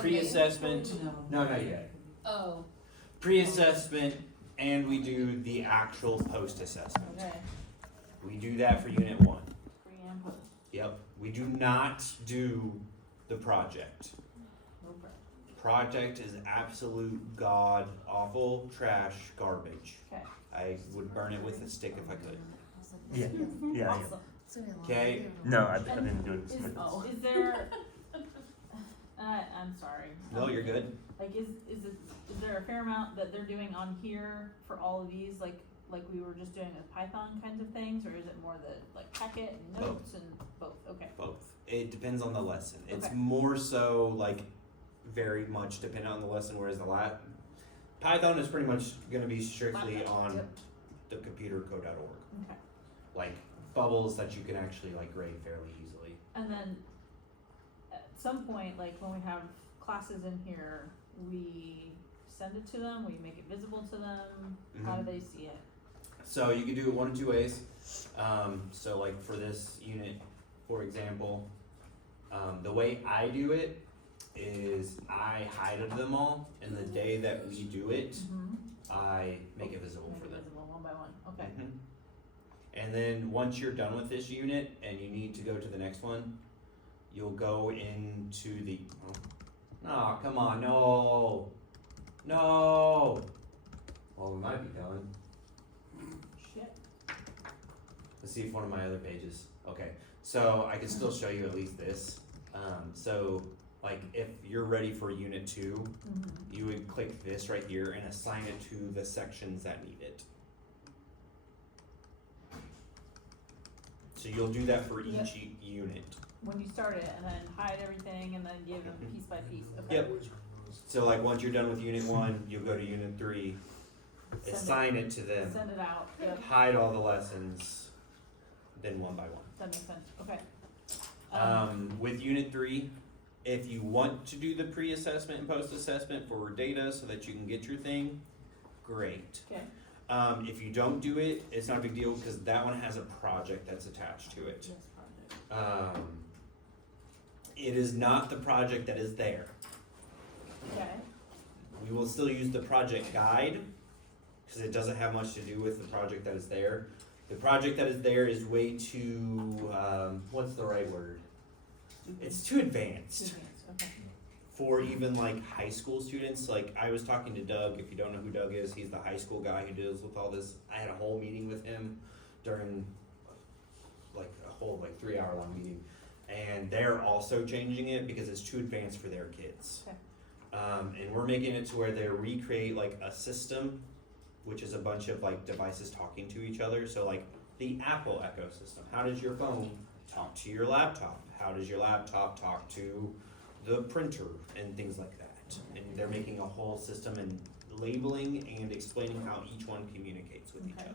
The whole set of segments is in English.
pre-assessment, no, not yet. Oh, Pre-assessment, and we do the actual post-assessment. okay. We do that for unit 1. Pre and post. Yep, we do not do the project. No problem. Project is absolute god awful trash garbage. Okay. I would burn it with a stick if I could. Yeah. Awesome. Okay. No, I didn't do it. Is there, I'm sorry. No, you're good. Like, is there a fair amount that they're doing on here for all of these, like we were just doing with Python kinds of things, or is it more the, like, packet and notes and both? Okay. Both. It depends on the lesson. It's Okay. more so like very much dependent on the lesson, whereas Python is pretty much going to be strictly on Yep. the computercode.org. Okay. Like bubbles that you can actually like grade fairly easily. And then at some point, like when we have classes in here, we send it to them, we make it visible to them, how do they see it? So you can do it one of two ways. So like for this unit, for example, the way I do it is I hide them all, and the day that we do it, Mm-hmm. I make it visible Make for it them. visible one by one, okay. Mhm. And then once you're done with this unit and you need to go to the next one, you'll go into the, oh, come on, no, well, we might be done. Shit. Let's see if one of my other pages, okay, so I can still show you at least this. So like if you're ready for unit 2, Mm-hmm. you would click this right here and assign it to the sections that need it. So you'll do that for each Yep. unit. When you start it, and then hide everything, and then give them Mhm. piece by piece, okay. Yep. So like once you're done with unit 1, you'll go to unit 3, assign it to them, Send it out, yep, hide all the lessons, then one by one. that makes sense, okay. With unit 3, if you want to do the pre-assessment and post-assessment for data so that you can get your thing, great. Okay, If you don't do it, it's not a big deal because that one has a project that's attached to it. this project, It is not the project that is there. okay, We will still use the project guide because it doesn't have much to do with the project that is there. The project that is there is way too, what's the right word? It's too advanced okay, for even like high school students. Like I was talking to Doug, if you don't know who Doug is, he's the high school guy who deals with all this. I had a whole meeting with him during like a whole like 3-hour long meeting. And they're also changing it because it's too advanced for their kids. Okay. And we're making it to where they recreate like a system, which is a bunch of like devices talking to each other. So like the Apple ecosystem. How does your phone talk to your laptop? How does your laptop talk to the printer and things like that? And they're making a whole system and labeling and explaining how each one communicates with each Okay.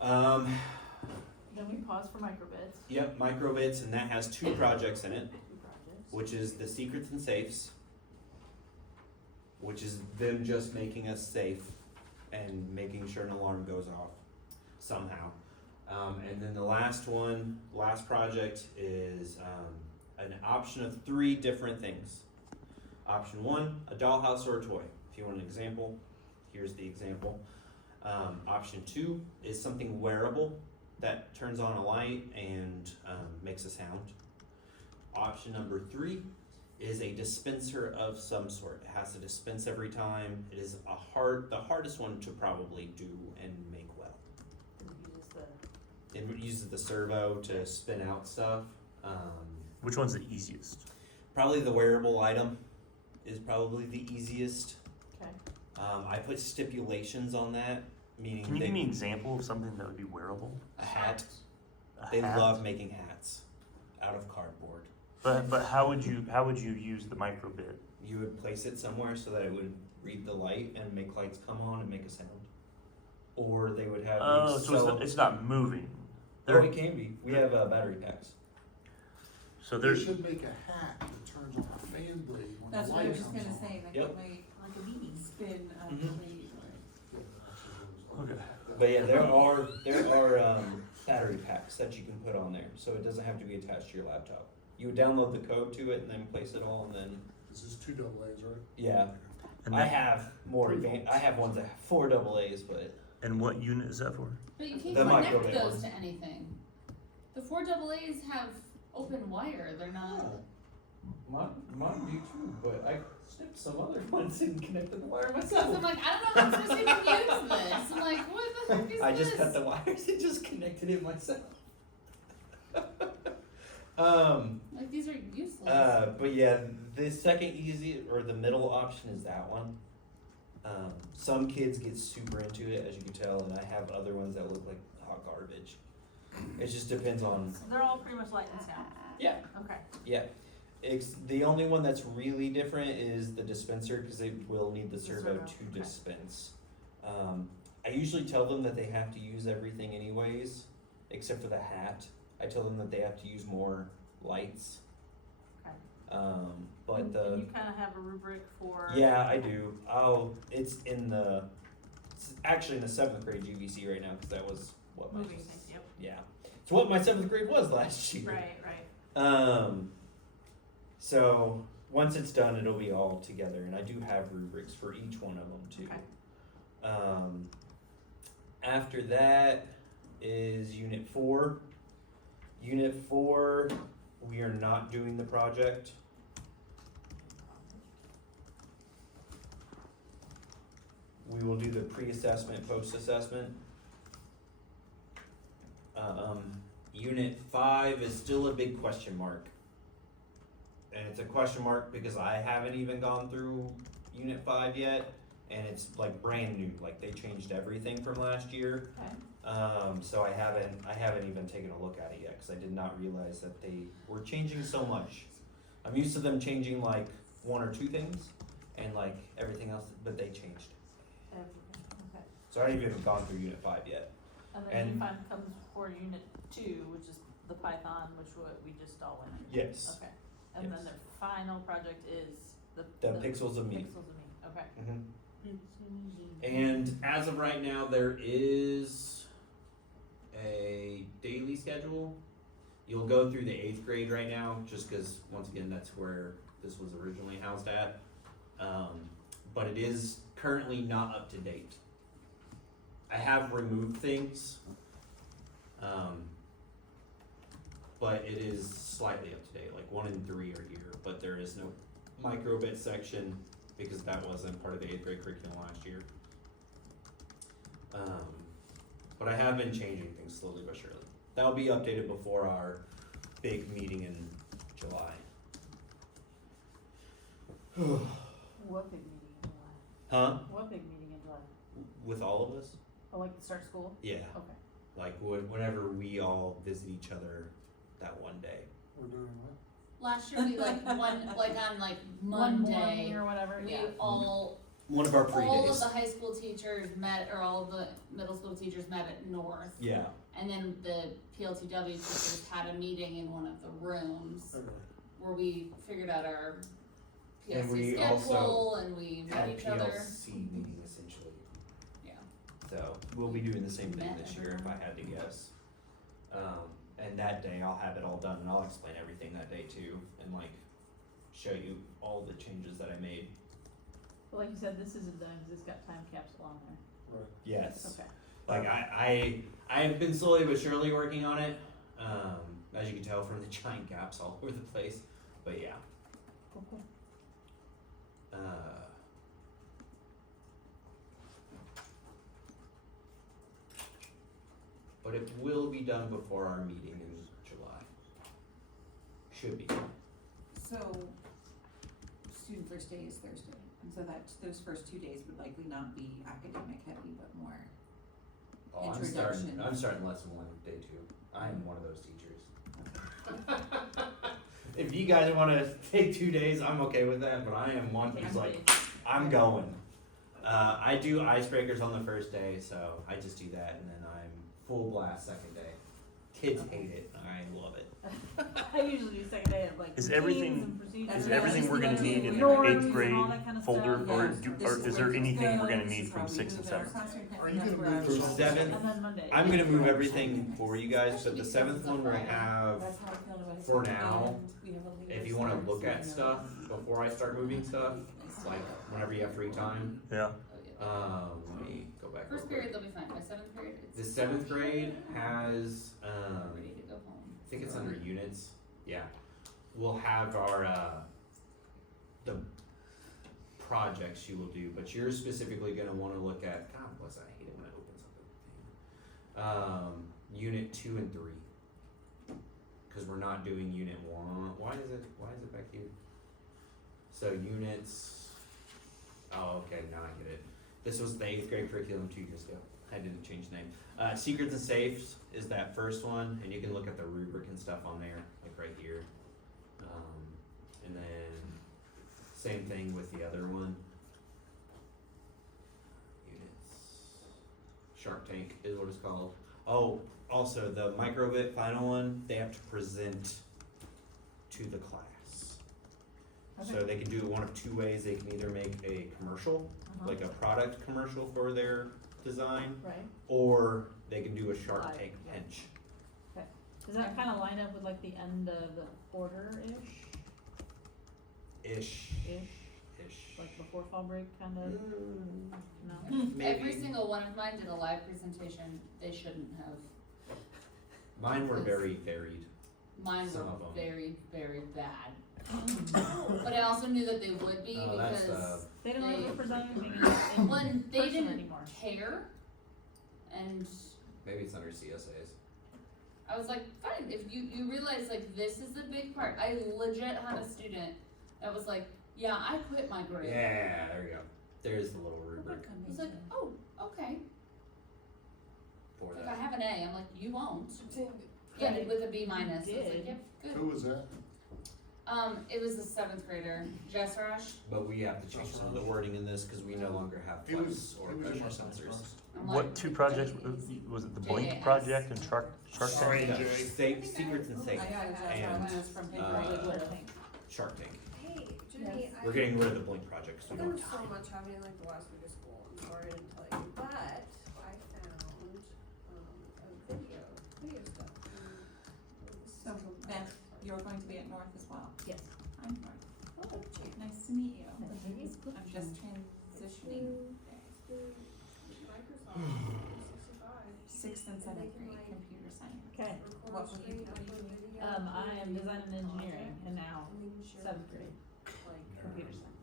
other. then we pause for microbits, Yep, microbits, and that has 2 projects in it, 2 projects. which is the secrets and safes, which is them just making us safe and making sure an alarm goes off somehow. And then the last project is an option of 3 different things. Option 1, a dollhouse or a toy. If you want an example, here's the example. Option 2 is something wearable that turns on a light and makes a sound. Option number 3 is a dispenser of some sort. It has to dispense every time. It is the hardest one to probably do and make well. It uses It uses the servo to spin out stuff. Which one's the easiest? Probably the wearable item is probably the easiest. okay, I put stipulations on that, meaning Can you give me an example of something that would be wearable? a hat. A They hat? love making hats out of cardboard. But how would you use the microbit? You would place it somewhere so that it would read the light and make lights come on and make a sound. Or they would have Oh, these so it's not moving. Oh, it can be. We have battery packs. So They there's should make a hat that turns on a fan blade when That's the what I light was just comes gonna on. say, like Yep. the way, like a beanie spin of Mhm. the blade. okay. But yeah, there are battery packs that you can put on there, so it doesn't have to be attached to your laptop. You would download the code to it and then place it all, and then This is 2 double A's, right? yeah. And I then- have more advanced. I have ones that have 4 double A's, but And what unit is that for? But you can't The connect microwave those ones. to anything. The 4 AA's have open wire, they're not. mine do too. But I snipped some other ones and connected the wire So I'm like, I don't know if I'm supposed to even use this. I'm like, what the heck is I this? just cut the wires and just connected it myself. Like, these are useless. But yeah, the second easy or the middle option is that one. Some kids get super into it, as you can tell, and I have other ones that look like hot garbage. It just depends on. So they're all pretty much light and sound. Yeah. Okay. Yeah. It's the only one that's really different is the dispenser because they will need the servo servo, to okay. dispense. I usually tell them that they have to use everything anyways, except for the hat. I tell them that they have to use more lights. Okay. But And the you kind of have a rubric for. yeah, I do. It's actually in the 7th grade UVC right now because that was what my Moving things. Yep. yeah. It's what my 7th grade was last year. Right. Right. So once it's done, it'll be all together, and I do have rubrics for each one of them too. Okay. After that is Unit 4. Unit 4, we are not doing the project. We will do the pre-assessment, post-assessment. Unit 5 is still a big question mark. And it's a question mark because I haven't even gone through Unit 5 yet, and it's like brand new, like they changed everything from last year. Okay. So I haven't even taken a look at it yet, cause I did not realize that they were changing so much. I'm used to them changing like 1 or 2 things, and like everything else, but they changed. Everything. Okay. So I haven't even gone through Unit 5 yet. And then And- Unit 5 comes before Unit 2, which is the Python, which we just all went through. Yes. Okay. And then Yes. their final project is the Pixels of Me. Pixels of Me. Okay. And as of right now, there is a daily schedule. You'll go through the 8th grade right now, just because once again that's where this was originally housed at. But it is currently not up to date. I have removed things, but it is slightly up to date. Like 1 and 3 are here, but there is no microbit section because that wasn't part of the 8th grade curriculum last year. But I have been changing things slowly but surely. That'll be updated before our big meeting in July. What big meeting in July? Huh? What big meeting in July? With all of us? Oh, like to start school? Yeah. Okay. Like whenever we all visit each other that one day. We're doing what? Last year we like on like One Monday, morning or whatever. we Yeah. all One of our all of pre-days. the high school teachers met, or all of the middle school teachers met at North. Yeah. And then the PLTW teachers had a meeting in one of the rooms Okay. where we figured out our And we PLC also schedule and we met Had each other. PLC meeting essentially. Yeah. So we'll be doing the same thing Met this year if I everyone. had to guess. And that day I'll have it all done and I'll explain everything that day too and like show you all the changes that I made. But like you said, this isn't done because it's got time capsule on there. Right. Yes. Okay. Like I have been slowly but surely working on it. As you can tell from the giant gaps all over the place. But yeah. Cool, cool. But it will be done before our meeting in July. Should be. So, student first day is Thursday, and so that, those first 2 days would likely not be academic heavy, but more. Oh, Introduction. I'm starting lesson 1, day 2. I am one of those teachers. If you guys wanna take 2 days, I'm okay with that, but I am one who's like, I'm going. I do icebreakers on the first day, so I just do that, and then I'm full blast second day. Kids hate it, I love it. I usually do second day of like Is routines everything- and procedures. That's Is what I was everything just we're gonna thinking need in too. the Norms eighth and grade all that kind of folder, stuff. or Yes, do, this or is there where anything things we're go, gonna this need is from how we 6th and move it. Our 7th? classroom plan, Are you that's gonna where move I For was- some- seven? And then Monday. I'm gonna move everything for you guys, but the Especially seventh because one will it's a have, That's how I feel about it. for now, And we have a leader if you wanna starts, look so at I know stuff before I start moving stuff, like whenever you have free time, Yeah, Oh, yeah. let me go back real First quick. period, they'll be fine. By seventh period, it's. The seventh grade has, Ready to go home. I think it's under units, yeah. We'll have our, the projects you will do, but you're specifically gonna wanna look at, God bless, I hate it when I open something. Unit 2 and 3. Cause we're not doing unit 1, why is it back here? So units, oh, okay, now I get it. This was the 8th grade curriculum 2 years ago, I didn't change the name. Secrets and Safes is that first one, and you can look at the rubric and stuff on there, like right here. And then, same thing with the other one. Units. Shark Tank is what it's called. Oh, also the microbit final one, they have to present to the class. So they can do it one of two ways, they can either make a commercial, Uh-huh. like a product commercial for their design, Right, or they can do a Shark Live, Tank yeah. pinch. does that kinda line up with like the end of the quarter-ish, Ish. like before fall break kinda, no? Maybe. Every single one of mine did a live presentation. They shouldn't have. Mine were very varied. Mine Some were of 'em. very, very bad. But I also knew that they would be Oh, that's because They don't They- really present anything in when they person didn't anymore. care, and Maybe it's under CSAs. I was like, fine, if you realize like this is the big part. I legit had a student that was like, yeah, I quit my grade. Yeah, there you go. There's the little rubric I was like, oh, okay. for Like I that. have an A. I'm like, you won't. Yeah, Right. with a B minus. I was did. like, yep, good. Who was that? It was the seventh grader, Jess Rush. But we have to change some of the wording in this because we no longer have He was, flex or he was in my pressure science sensors. class. I'm what like, two projects, was it the Blink JAS. project and Shark Tank? Sorry. No, Jay. Secrets and I Safes. got it, And, that's just from paper. uh, Shark Tank. Shark Tank. Hey, Judy, We're getting rid of the Blink project so we don't there's have so time. much happening like the last week of school, I'm sorry to tell you, but I found, a video stuff. So Beth, you're going to be at North as well? Yes. I'm North. Oh, nice to meet you. Nice to meet you. I'm just transitioning Microsoft 365. sixth and seventh grade computer science. Okay, What will you, what do you do? I am design and engineering and now seventh grade computer science.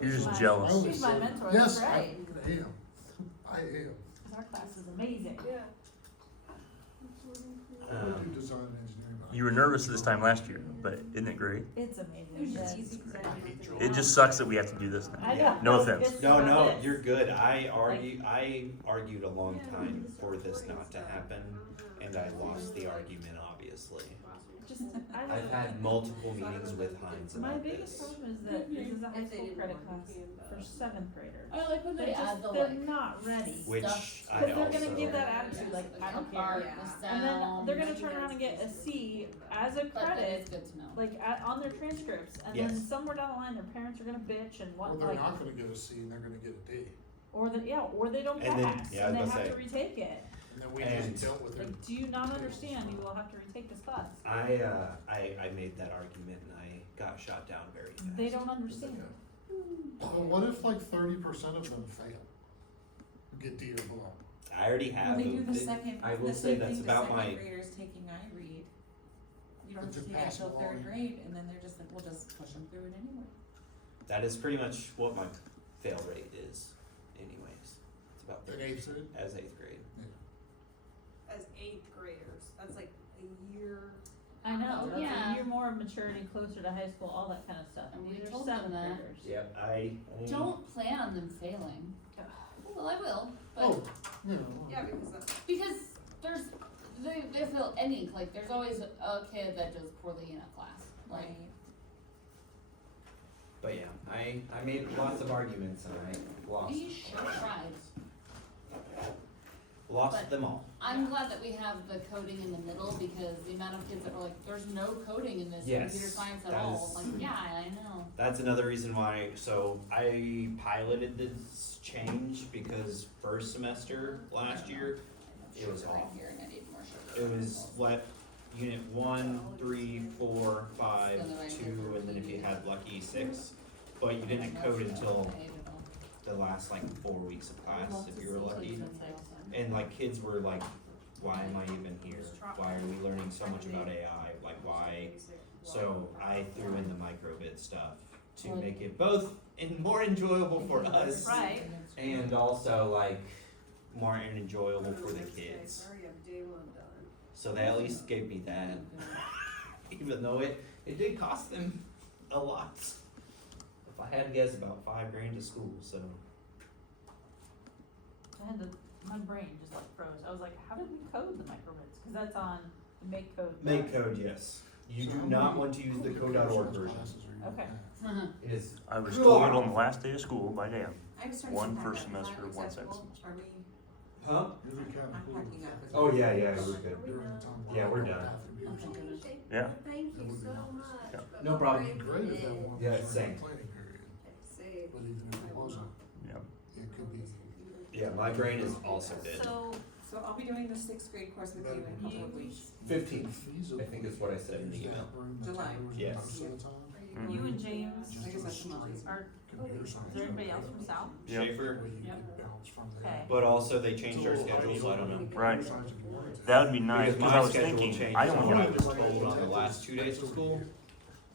You're just My- jealous. She's my mentor, Yes, that's I right. am. I am. Our class is amazing. Yeah. I do design and engineering. You were nervous this time last year, but isn't it great? It's amazing. It was Yes. just easy. It just sucks that we have to do this now. I know. No offense. It's No, no, this. you're good. I argued a long time for this not to happen, and I lost the argument, obviously. Just, I I've don't, had multiple meetings with Heinz my about biggest this. problem is that this is a high school credit class for seventh graders. I like when they add the They're like not ready. Which stuff. I Cause they're gonna give also, that attitude, like, I don't art, care. the And then sound, they're gonna turn around and get a C as a but that credit, is good to know. like, on their transcripts, and then Yes. somewhere down the line, their parents are gonna bitch and Well, what, they're like, not gonna get a C and they're gonna get a D. or they don't And then- pass, yeah, I and they was have gonna to retake it. And then we And- just dealt with it. Like, do you not understand, you will have to retake this class. I made that argument and I got shot down very fast. They don't understand. Well, what if like 30% of them fail? Get D or below? I already When have. they do the it- second, I will the say same that's thing the about second my- graders taking iRead. You don't have But to to take it pass till along. third grade, and then they're just like, we'll just push them through it anyway. That is pretty much what my fail rate is, anyways. It's about In 30 eighth grade? as 8th grade. As 8th graders, that's like a year. I know, Oh, that's yeah. a year more of maturity, closer to high school, all that kind of stuff. And we These are told them seventh that. graders. Yep, Don't plan on them failing. Well, I will, but Oh, you know. Yeah, because that's, because there's they feel any like there's always a kid that does poorly in a class. Like But yeah, I made lots of arguments and I lost. we sure tried. Lost But- them all. I'm glad that we have the coding in the middle, because the amount of kids that were like, there's no coding in this Yes, computer science at that all, is- like, yeah, I know. That's another reason why, so I piloted this change because first semester last year, it was Sugar right off. here, and I need more sugar. It was let unit 1, 3, 4, 5, 2, and then if you had lucky 6. But you didn't code until the last like 4 weeks of class if you were lucky. And like kids were like, why am I even here? Why are we learning so much about AI? Like why? So I threw in the microbit stuff to make it both more enjoyable for us Right. and also like more enjoyable for the kids. Sorry, you have day one done. So they at least gave me that, even though it did cost them a lot. If I had to guess, about $5,000 to school. So I had to, my brain just like froze. I was like, how did we code the microbits? Cause that's on the make code. make code, yes. You So do how not many want to use the computer code.org science version. classes are you Okay. gonna It is I was Cool. told on the last day of school by Dan, I'm starting one to first pack up. Is semester, that one second acceptable? semester. Are we, huh? have? You're the I'm packing up. Is Oh that- yeah, yeah, we're Are good. we During the done? time. Yeah, we're while done. half a beer or Okay, something. good. Yeah. Thank you That would be so nice. much. Yeah. but No my problem. brain Great if that is- one Yeah, was during same. the planning period, See, but even if it wasn't, Yeah. it could be. Yeah, my brain is also dead. So, So I'll be doing the sixth grade course with you in a couple of weeks. 15th, feasible I think is what I said in the use email. that room that's July. closed Yes. most of the time. Mhm. you and James, Just I guess do a that's tomorrow. straight are, computer science is there anybody else program. from South? Yep. Schaefer, That way you Yep. could bounce from there. Okay. but also they changed our schedule, so I don't know. Right. Computer science if you wanted to. That would be nice, Because cause I my was schedule thinking, changed I from only what I have, was told on the last 2 days of school.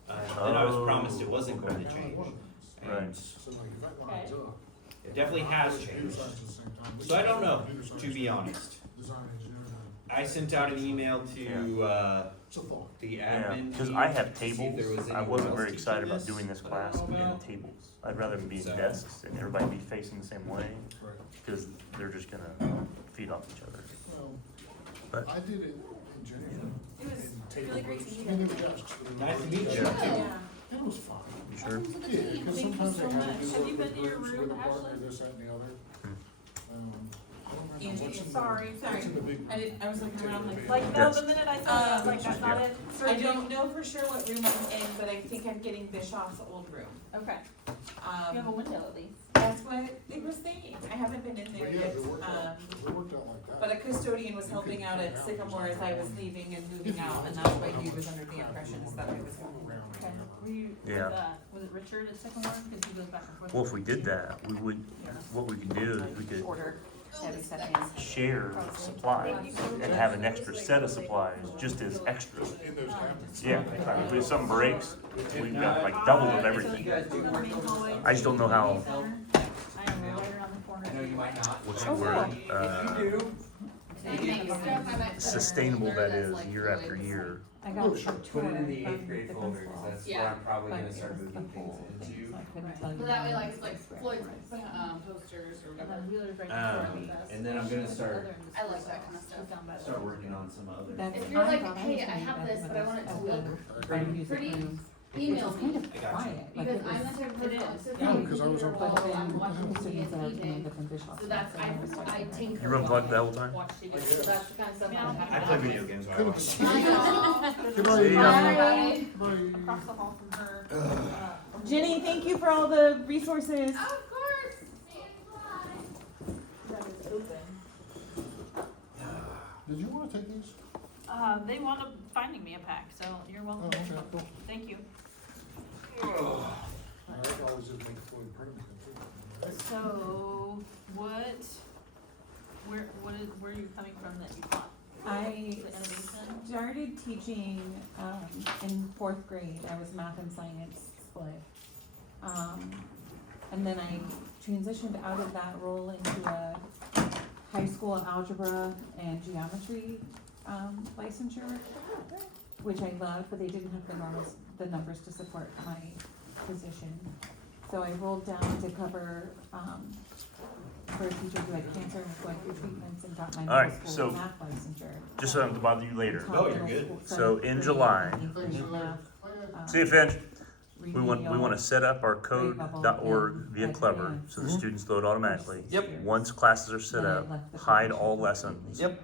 And I was promised it wasn't going to change. Right. And So like if that lines Okay. up. it definitely has computer changed. science at the same time. We So I should don't do know, computer science to be honest. Design engineering. I sent out an email to It's a thought. the yeah, admin. cause team I have to see if there tables, was I anyone wasn't else very teaching excited about doing this that I class know in about. tables. I'd rather be in So- desks and everybody be facing the same way, Right. cause they're just gonna feed off each other. But- I did it in Geneva. It was in table really great to groups. meet I mean, everybody. they were desks, but they were Nice to really meet you. desks. Yeah. It was fun. You sure? Welcome to the Yeah, team. because Thank you sometimes so they had to much. do Have you work been to your groups room, with a partner, Ashley? this, that, and the other. I don't remember Angie, what's in the- sorry, what's in the big I did, I was looking around like. Like, no, the minute I saw it, I was like, that's not it. I don't know for sure what room I'm in, but I think I'm getting Bischoff's old room. Okay, you have a window at least. That's what they were saying. I haven't been in there But yeah, yet. it worked out, it worked out like that. But a custodian was helping out at Sycamore as I was leaving and moving out, and that's why he was under the impression is that I was going there. Okay, were you, with, Yeah. was it Richard at Sycamore? Cause he goes back and forth. Well, if we did that, we would, what we could do is we could Order, have it set in. share supplies and have an extra set of supplies just as extras. In those cabinets. Yeah, I mean, if something breaks, we've got like double of everything. I just don't know how- I am right around the corner. I know you might not. What's the word? If you do, They make stuff I might put in Sustainable there that that's is like year after toys. year. I got a tour put it in the 8th grade folder, cause that's where Yeah. I'm probably gonna start moving things into. But that way, like, it's like Floyd's, posters or And whatever. then Wheeler's right next door to us. And then I'm gonna start I like that kind of stuff. start working on some other. If you're like, hey, I have this, but I want it to look pretty, email me, I got you. because I'm the type of person that sits Yeah, on the because I was computer on while I'm watching TV in the evening. So that's, I tinker. You unplugged the whole time? Watch TV. So that's the kind of stuff Yeah. I'm I play video games while I watch. I know. Good See ya. Bye. Across the hall from her. Jenny, thank you for all the resources. Of course. That is open. Did you wanna take these? They wound up finding me a pack, so you're Oh, welcome. okay, cool. Thank you. I always just make Floyd print them. So, where are you coming from that you thought? I The innovation? started teaching in fourth grade. I was math and science split. And then I transitioned out of that role into a high school algebra and geometry licensure, which I loved, but they didn't have the numbers to support my position. So I rolled down to cover for a teacher who had cancer and was going through treatments and got my All right, middle so- school math licensure. Just so I don't bother you later. Oh, you're good. So in July, see you, Finch. We want to set up our code.org via Like Clever, grants. so the students load automatically. Yep. Once classes are set Then I up, left the hide professional all development lessons. Yep.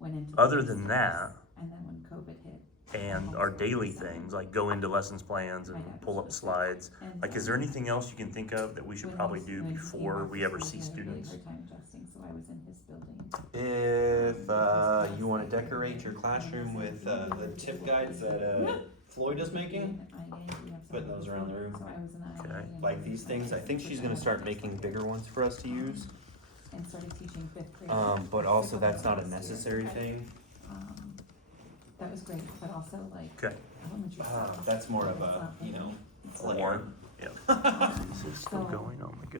Went into Other the than business, that, and then when COVID hit. and our daily things, like go into lessons plans and pull up slides. and, Like, is there anything else you can think of that we should when probably he- do when he before came we off ever school, see he had a really students? hard time adjusting, so I was in his building. If you wanna decorate your classroom with the tip guides that Floyd is making, In IA, we have putting some those around the room. So I was in IA Okay. and like these things, I think she's gonna start making bigger ones for us to use. And started teaching fifth grade. But also that's not a necessary thing. That was great, but also like Okay. elementary school. That's more of a, you know, For flair. one, yeah. Is it still So- going? Oh my It